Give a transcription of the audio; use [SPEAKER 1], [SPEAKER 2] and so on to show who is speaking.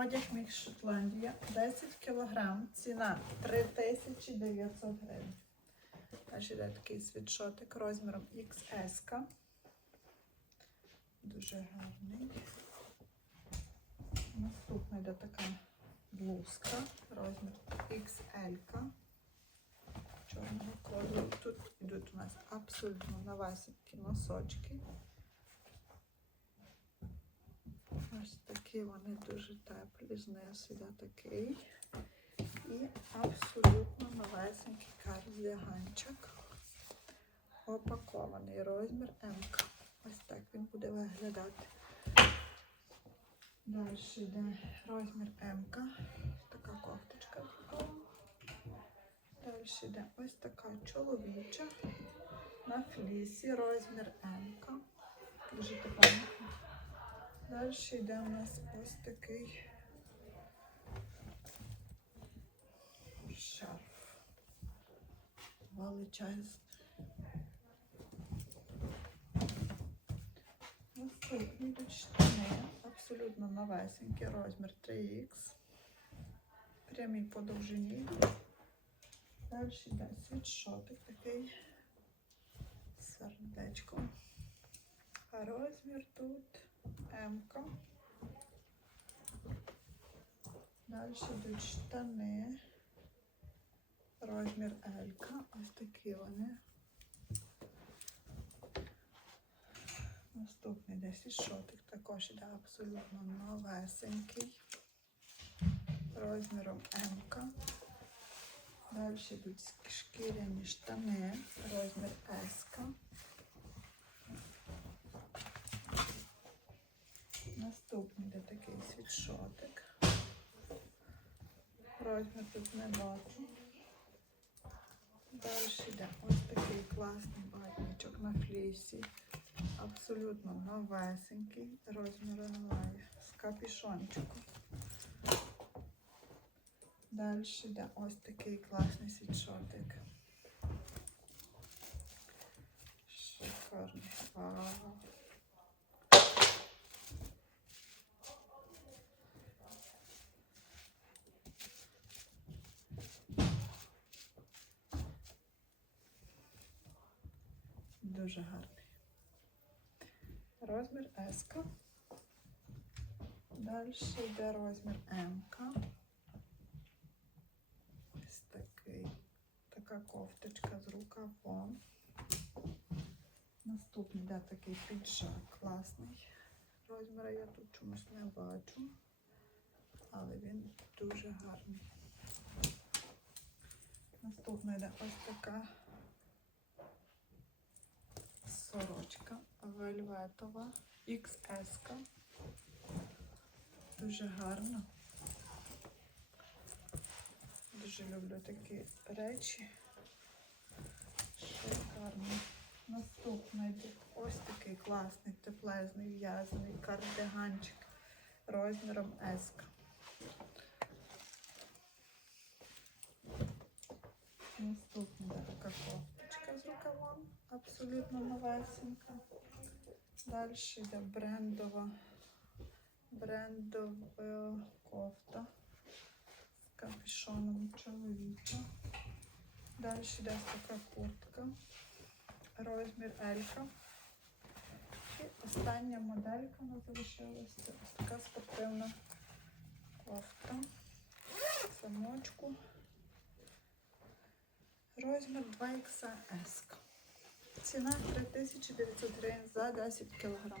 [SPEAKER 1] Одяг мікс Шотландія 10 кг, ціна 3900 гривень. Далі йде такий світшотик розміром XS. Дуже гарний. Наступна йде така блузка, розмір XL. Чорного кольору. Тут йдуть у нас абсолютно новесенькі носочки. Ось такі вони дуже теплі, знизу йде такий. І абсолютно новесенький кардіганчик. Опакований розмір М. Ось так він буде виглядати. Далі йде розмір М. Така кофточка. Далі йде ось така чоловіча на флісі, розмір М. Дуже тепленька. Далі йде у нас ось такий шарф. Величезний. Наступні тут штани, абсолютно новесенький, розмір 3х. Прямий по довжині. Далі йде світшотик такий сердечком. А розмір тут М-ка. Далі йдуть штани. Розмір L-ка. Ось такі вони. Наступний десь шотик також іде абсолютно новесенький. Розміром М-ка. Далі йдуть шкіряні штани. Розмір S-ка. Наступний де такий світшотик. Розмір тут не бачу. Далі йде ось такий класний батничок на флісі. Абсолютно новесенький. Розміру немає. З капішончиком. Далі йде ось такий класний світшотик. Дуже гарний. Розмір S. Далі йде розмір М. Ось такий. Така кофточка з рукавом. Наступний йде такий піджак класний. Розміра я тут чомусь не бачу, але він дуже гарний. Наступна йде ось така сорочка вельветова XS. Дуже гарна. Дуже люблю такі речі. Шикарно. Наступний ось такий класний, теплезний, в'язаний кардиганчик розміром S. Наступна така кофточка з рукавом, абсолютно новесенька. Далі йде брендова, брендова кофта з капюшоном чоловіча. Далі йде така куртка, розмір Елька. І остання моделька нас залишилася. Це ось така спортивна кофта. Самочку. Розмір 2XS. Ціна 3900 гривень за 10 кг.